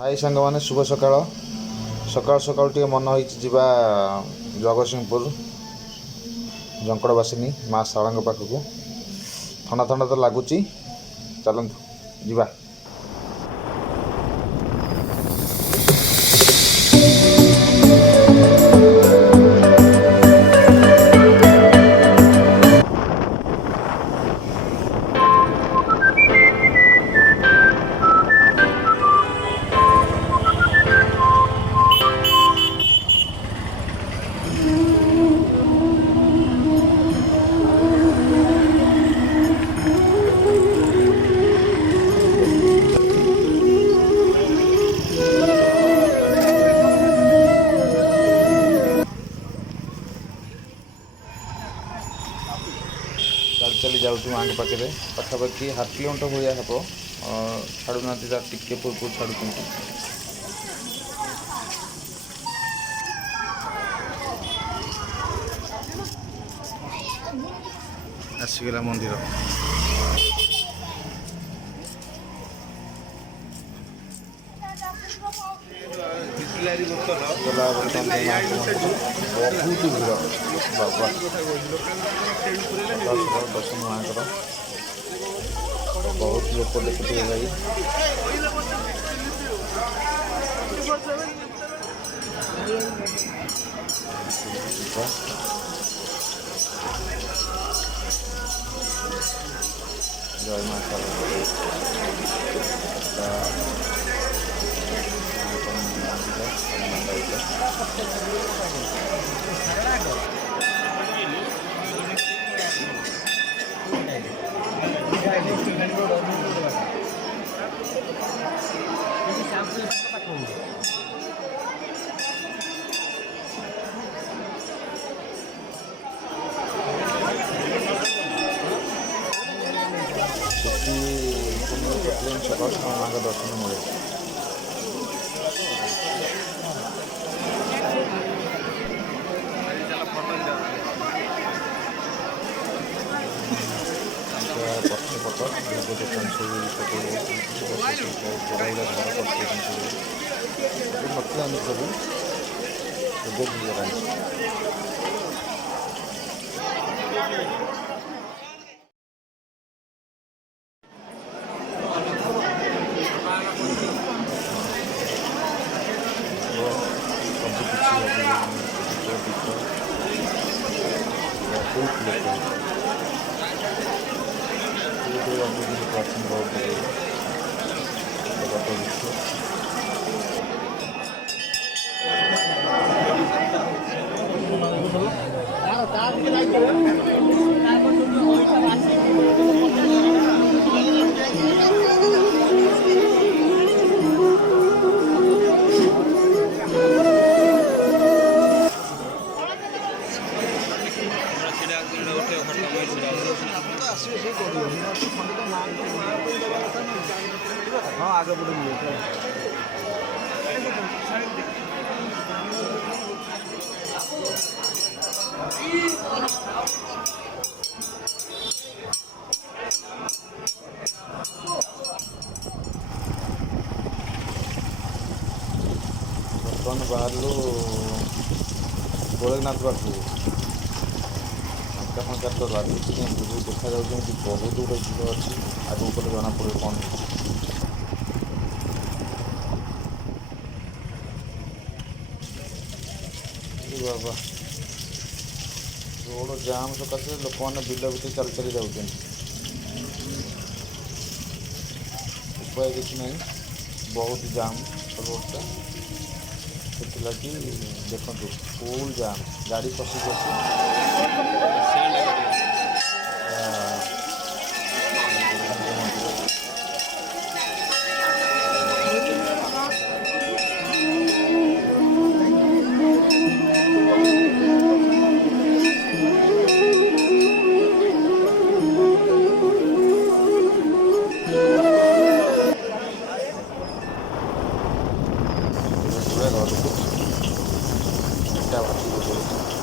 हाय सांग मैंने शुभ सकाळ सकाळ सकाळ टे मन हो जगतसिंहपुर जंकड़बासिनी माँ शाला पाखक ठंडा ठंडा तो लगुच चलतु जा। चल चली जाऊँ माँ के पाखे पाखापाखि हाफ किलोमीटर भाया हम छाड़ूना टिके पूर्व छाड़ू आसीगला मंदिर बहुत भीड़ बाबा दर्शन माँ बहुत लोग देखते भाई जय माता सकाल माँ का दर्शन मिले पक्षपथ दुकान सब हाँ आगे बढ़ेंगे बर्तमान बाहर गोरखनाथ पाखु फाँका तो लगुच देखा जाऊँ बहुत गुड़े भीड़ अच्छी आगे पर जना पड़े कौन बाबा रोड जाम सकाशे लोक मैंने बिल भितर चल चली जाऊँ उपाय किसी ना बहुत जाम रोडटा से लगी देखो फुल जाम गाड़ी पशिक घरको